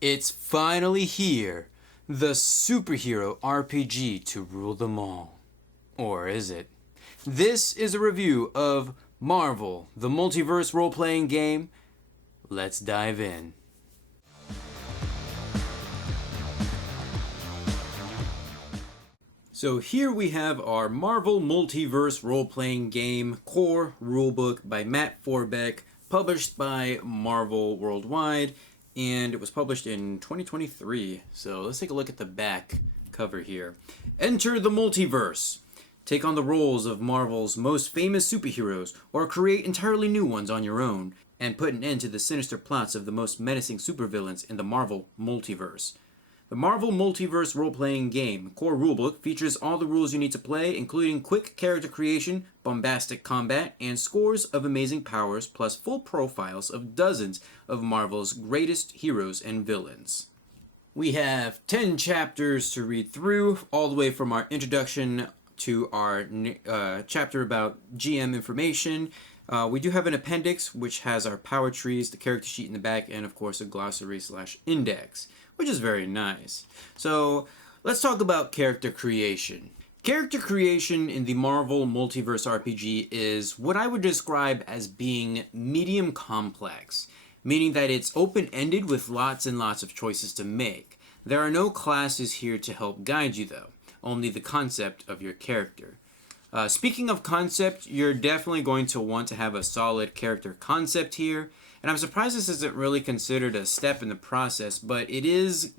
It's finally here, the superhero RPG to rule them all. Or is it? This is a review of Marvel, the Multiverse Role-Playing Game. Let's dive in. So here we have our Marvel Multiverse Role-Playing Game core rulebook by Matt Forbeck, published by Marvel Worldwide, and it was published in 2023. So let's take a look at the back cover here. Enter the multiverse. Take on the roles of Marvel's most famous superheroes, or create entirely new ones on your own, and put an end to the sinister plots of the most menacing supervillains in the Marvel Multiverse. The Marvel Multiverse Role-Playing Game core rulebook features all the rules you need to play, including quick character creation, bombastic combat, and scores of amazing powers, plus full profiles of dozens of Marvel's greatest heroes and villains. We have 10 chapters to read through, all the way from our introduction to our chapter about GM information. We do have an appendix, which has our power trees, the character sheet in the back, and of course a glossary/index, which is very nice. So let's talk about character creation. Character creation in the Marvel Multiverse RPG is what I would describe as being medium complex, meaning that it's open-ended with lots and lots of choices to make. There are no classes here to help guide you though, only the concept of your character. Speaking of concept, you're definitely going to want to have a solid character concept here, and I'm surprised this isn't really considered a step in the process, but it is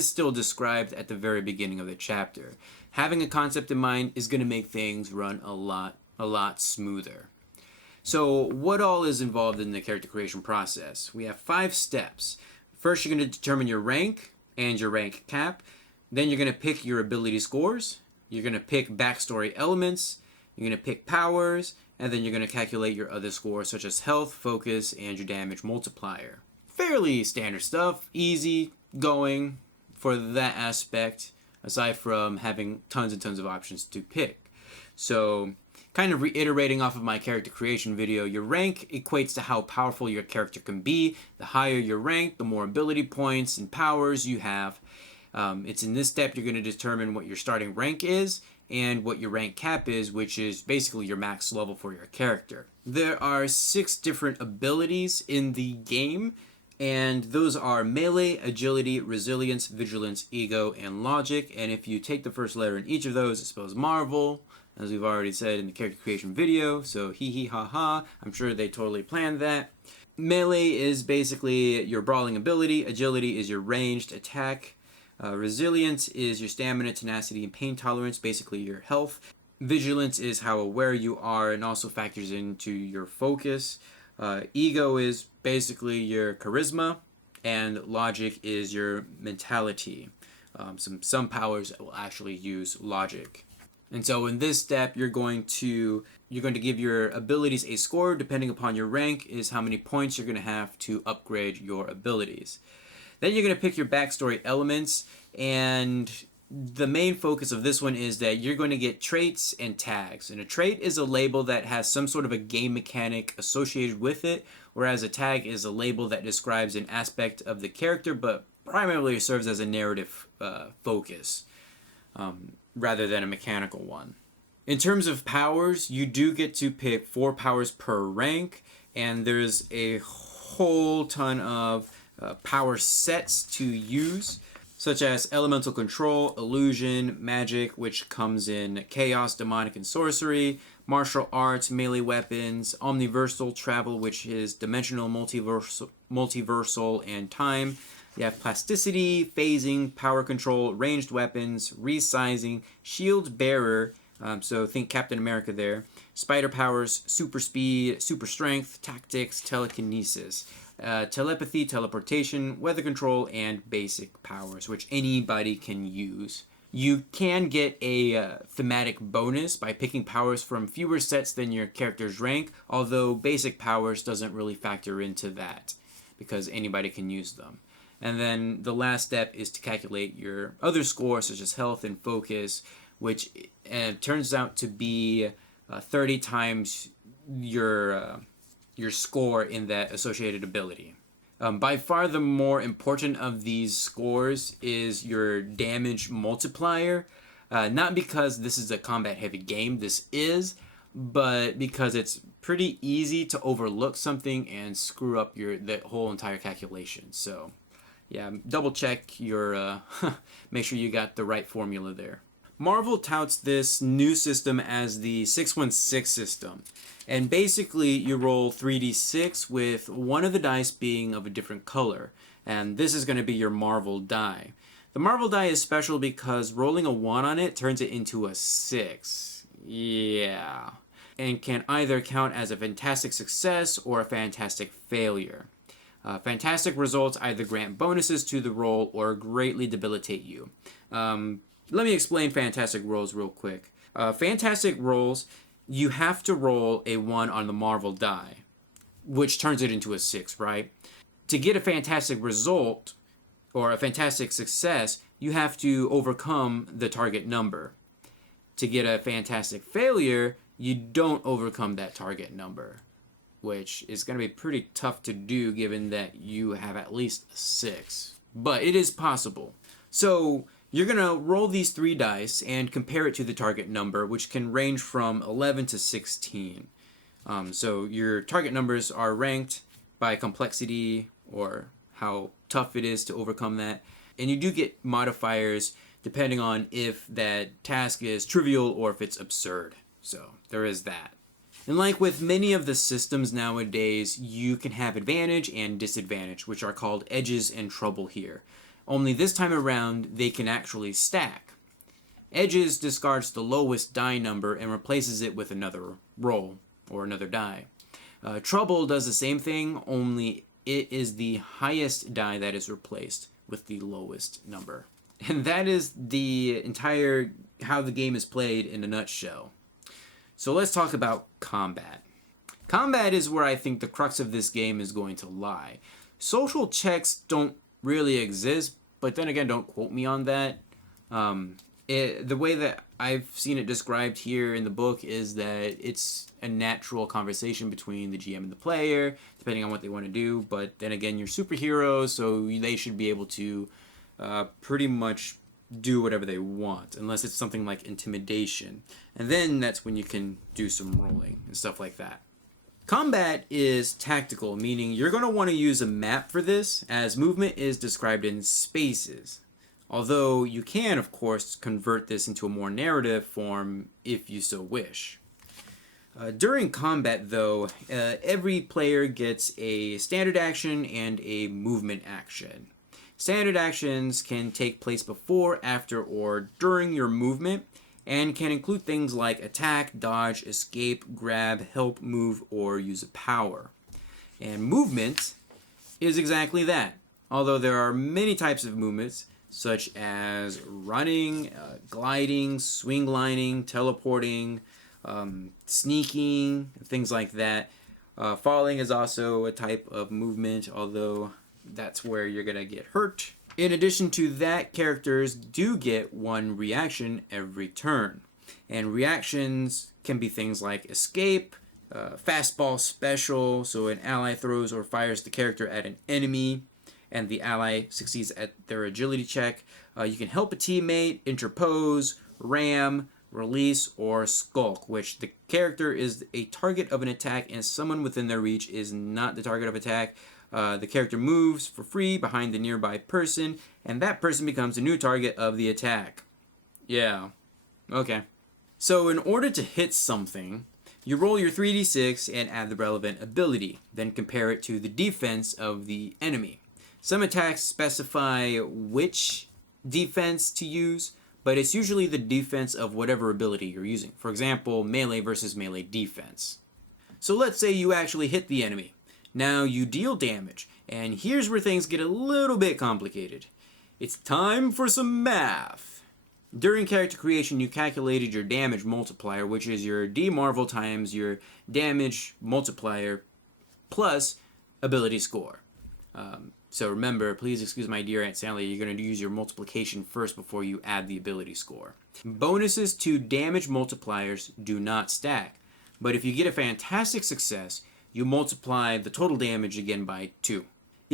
still described at the very beginning of the chapter. Having a concept in mind is going to make things run a lot smoother. So what all is involved in the character creation process? We have 5 steps. First, you're going to determine your rank and your rank cap. Then you're going to pick your ability scores. You're going to pick backstory elements, you're going to pick powers, and then you're going to calculate your other scores such as health, focus, and your damage multiplier. Fairly standard stuff, easy going for that aspect, aside from having tons and tons of options to pick. So, kind of reiterating off of my character creation video, your rank equates to how powerful your character can be. The higher your rank, the more ability points and powers you have. It's in this step you're going to determine what your starting rank is and what your rank cap is, which is basically your max level for your character. There are 6 different abilities in the game, and those are melee, agility, resilience, vigilance, ego, and logic. And if you take the first letter in each of those, it spells Marvel, as we've already said in the character creation video, so hee hee ha ha, I'm sure they totally planned that. Melee is basically your brawling ability, agility is your ranged attack, resilience is your stamina, tenacity, and pain tolerance, basically your health. Vigilance is how aware you are and also factors into your focus. Ego is basically your charisma, and logic is your mentality. Some powers will actually use logic. And so in this step, you're going to give your abilities a score depending upon your rank, is how many points you're going to have to upgrade your abilities. Then you're going to pick your backstory elements, and the main focus of this one is that you're going to get traits and tags. And a trait is a label that has some sort of a game mechanic associated with it, whereas a tag is a label that describes an aspect of the character, but primarily serves as a narrative focus rather than a mechanical one. In terms of powers, you do get to pick 4 powers per rank, and there's a whole ton of power sets to use, such as elemental control, illusion, magic, which comes in chaos, demonic, and sorcery, martial arts, melee weapons, omniversal travel, which is dimensional, multiversal, and time. You have plasticity, phasing, power control, ranged weapons, resizing, shield bearer, so think Captain America there, spider powers, super speed, super strength, tactics, telekinesis. Telepathy, teleportation, weather control, and basic powers, which anybody can use. You can get a thematic bonus by picking powers from fewer sets than your character's rank, although basic powers doesn't really factor into that because anybody can use them. And then the last step is to calculate your other scores, such as health and focus, which turns out to be 30 times your score in that associated ability. By far the more important of these scores is your damage multiplier. Not because this is a combat heavy game, this is, but because it's pretty easy to overlook something and screw up the whole entire calculation. So yeah, double check your, make sure you got the right formula there. Marvel touts this new system as the 616 system. And basically you roll 3d6 with one of the dice being of a different color. And this is going to be your Marvel die. The Marvel die is special because rolling a 1 on it turns it into a 6. Yeah. And can either count as a fantastic success or a fantastic failure. Fantastic results either grant bonuses to the roll or greatly debilitate you. Let me explain fantastic rolls real quick. Fantastic rolls, you have to roll a 1 on the Marvel die, which turns it into a 6, right? To get a fantastic result, or a fantastic success, you have to overcome the target number. To get a fantastic failure, you don't overcome that target number, which is going to be pretty tough to do given that you have at least a 6. But it is possible. So you're going to roll these 3 dice and compare it to the target number, which can range from 11 to 16. So your target numbers are ranked by complexity or how tough it is to overcome that. And you do get modifiers depending on if that task is trivial or if it's absurd. So there is that. And like with many of the systems nowadays, you can have advantage and disadvantage, which are called edges and trouble here. Only this time around, they can actually stack. Edges discards the lowest die number and replaces it with another roll or another die. Trouble does the same thing, only it is the highest die that is replaced with the lowest number. And that is the entire how the game is played in a nutshell. So let's talk about combat. Combat is where I think the crux of this game is going to lie. Social checks don't really exist, but then again, don't quote me on that. The way that I've seen it described here in the book is that it's a natural conversation between the GM and the player, depending on what they want to do. But then again, you're superheroes, so they should be able to pretty much do whatever they want, unless it's something like intimidation. And then that's when you can do some rolling and stuff like that. Combat is tactical, meaning you're going to want to use a map for this, as movement is described in spaces. Although you can, of course, convert this into a more narrative form if you so wish. During combat, though, every player gets a standard action and a movement action. Standard actions can take place before, after, or during your movement, and can include things like attack, dodge, escape, grab, help, move, or use a power. And movement is exactly that, although there are many types of movements, such as running, gliding, swing lining, teleporting, sneaking, things like that. Falling is also a type of movement, although that's where you're going to get hurt. In addition to that, characters do get one reaction every turn. And reactions can be things like escape, fastball special, so an ally throws or fires the character at an enemy, and the ally succeeds at their agility check. You can help a teammate, interpose, ram, release, or skulk, which the character is a target of an attack and someone within their reach is not the target of attack. The character moves for free behind the nearby person, and that person becomes a new target of the attack. Yeah. Okay. So in order to hit something, you roll your 3d6 and add the relevant ability, then compare it to the defense of the enemy. Some attacks specify which defense to use, but it's usually the defense of whatever ability you're using. For example, melee versus melee defense. So let's say you actually hit the enemy. Now you deal damage, and here's where things get a little bit complicated. It's time for some math. During character creation, you calculated your damage multiplier, which is your D Marvel times your damage multiplier plus ability score. So remember, please excuse my dear Aunt Sally, you're going to use your multiplication first before you add the ability score. Bonuses to damage multipliers do not stack, but if you get a fantastic success, you multiply the total damage again by 2.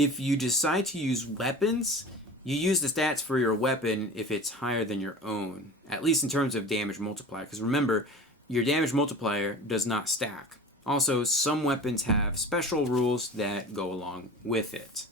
If you decide to use weapons, you use the stats for your weapon if it's higher than your own, at least in terms of damage multiplier, because remember, your damage multiplier does not stack. Also, some weapons have special rules that go along with it.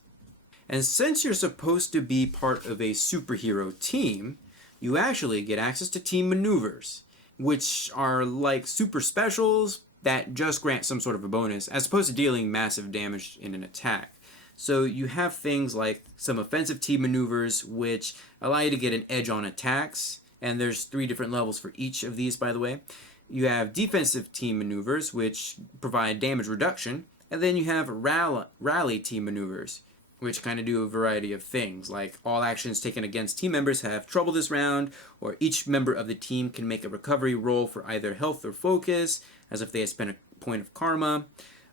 And since you're supposed to be part of a superhero team, you actually get access to team maneuvers, which are like super specials that just grant some sort of a bonus, as opposed to dealing massive damage in an attack. So you have things like some offensive team maneuvers, which allow you to get an edge on attacks, and there's 3 different levels for each of these, by the way. You have defensive team maneuvers, which provide damage reduction, and then you have rally team maneuvers, which kind of do a variety of things, like all actions taken against team members have trouble this round, or each member of the team can make a recovery roll for either health or focus, as if they had spent a point of karma,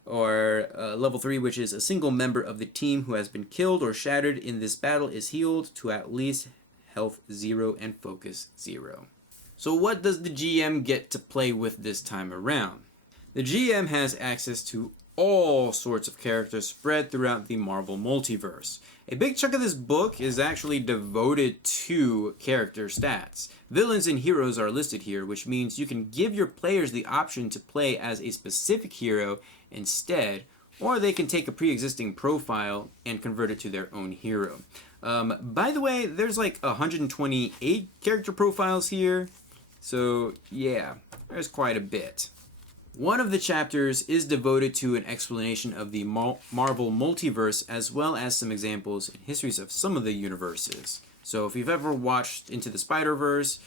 or level 3, which is a single member of the team who has been killed or shattered in this battle is healed to at least health 0 and focus 0. So what does the GM get to play with this time around? The GM has access to all sorts of characters spread throughout the Marvel Multiverse. A big chunk of this book is actually devoted to character stats. Villains and heroes are listed here, which means you can give your players the option to play as a specific hero instead, or they can take a pre-existing profile and convert it to their own hero. By the way, there's like 128 character profiles here, so yeah, there's quite a bit. One of the chapters is devoted to an explanation of the Marvel Multiverse, as well as some examples and histories of some of the universes. So if you've ever watched Into the Spider-Verse,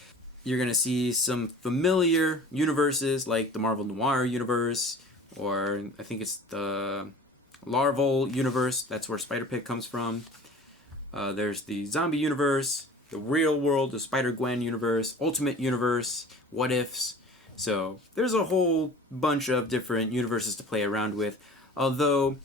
you're going to see some familiar universes like the Marvel Noir universe, or I think it's the Larval universe, that's where Spider-Pig comes from. There's the zombie universe, the real world, the Spider-Gwen universe, Ultimate Universe, What Ifs. So there's a whole bunch of different universes to play around with, although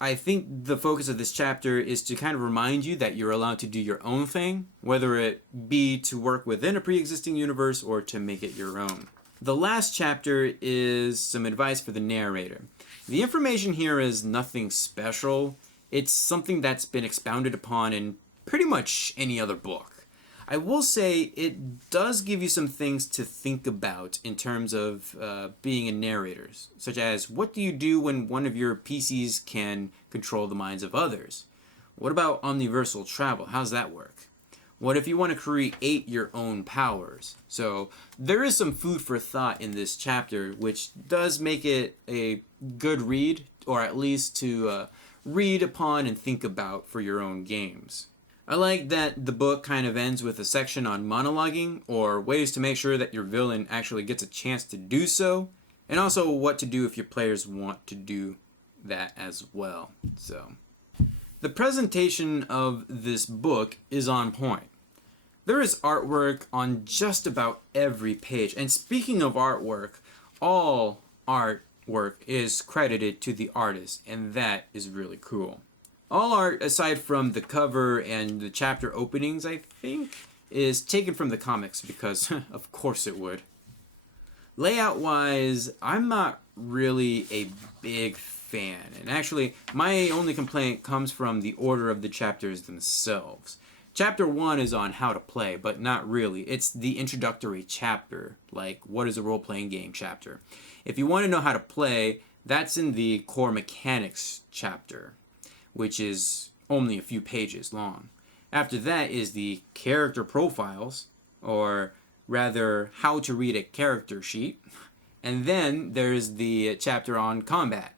I think the focus of this chapter is to kind of remind you that you're allowed to do your own thing, whether it be to work within a pre-existing universe or to make it your own. The last chapter is some advice for the narrator. The information here is nothing special. It's something that's been expounded upon in pretty much any other book. I will say it does give you some things to think about in terms of being a narrator, such as what do you do when one of your PCs can control the minds of others? What about omniversal travel? How's that work? What if you want to create your own powers? So there is some food for thought in this chapter, which does make it a good read, or at least to read upon and think about for your own games. I like that the book kind of ends with a section on monologuing, or ways to make sure that your villain actually gets a chance to do so, and also what to do if your players want to do that as well. So, the presentation of this book is on point. There is artwork on just about every page, and speaking of artwork, all artwork is credited to the artist, and that is really cool. All art, aside from the cover and the chapter openings, I think, is taken from the comics because, of course it would. Layout-wise, I'm not really a big fan, and actually, my only complaint comes from the order of the chapters themselves. Chapter 1 is on how to play, but not really. It's the introductory chapter, like what is a role-playing game chapter. If you want to know how to play, that's in the core mechanics chapter, which is only a few pages long. After that is the character profiles, or rather, how to read a character sheet. And then there's the chapter on combat.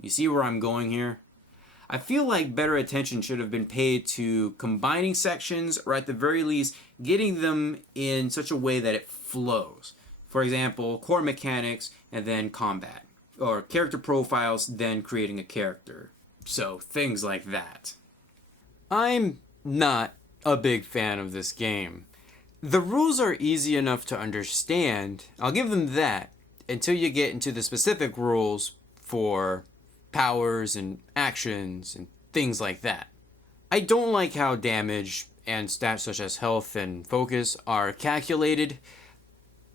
You see where I'm going here? I feel like better attention should have been paid to combining sections, or at the very least, getting them in such a way that it flows. For example, core mechanics, and then combat. Or character profiles, then creating a character. So, things like that. I'm not a big fan of this game. The rules are easy enough to understand, I'll give them that, until you get into the specific rules for powers and actions and things like that. I don't like how damage and stats such as health and focus are calculated.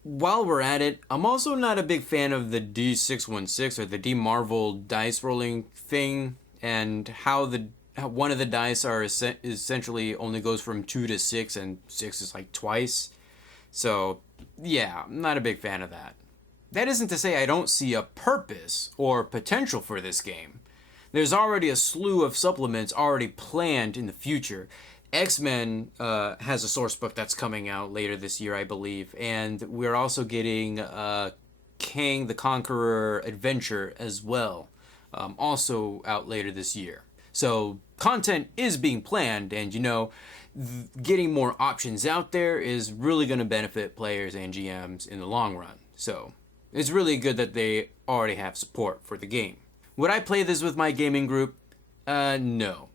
While we're at it, I'm also not a big fan of the D616 or the D-Marvel dice rolling thing. and how one of the dice are essentially only goes from 2 to 6, and 6 is like twice. So yeah, I'm not a big fan of that. That isn't to say I don't see a purpose or potential for this game. There's already a slew of supplements already planned in the future. X-Men has a source book that's coming out later this year, I believe, and we're also getting Kang the Conqueror Adventure as well, also out later this year. So content is being planned, and getting more options out there is really going to benefit players and GMs in the long run. So it's really good that they already have support for the game. Would I play this with my gaming group? No.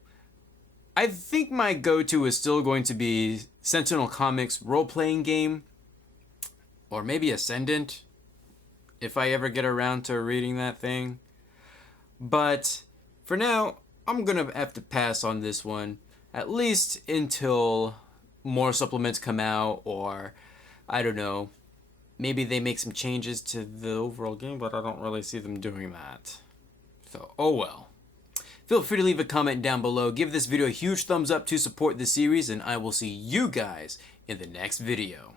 I think my go-to is still going to be Sentinel Comics role-playing game, or maybe Ascendant, if I ever get around to reading that thing. But for now, I'm gonna have to pass on this one, at least until more supplements come out, or I don't know, maybe they make some changes to the overall game, but I don't really see them doing that. So, oh well. Feel free to leave a comment down below, give this video a huge thumbs up to support the series, and I will see you guys in the next video.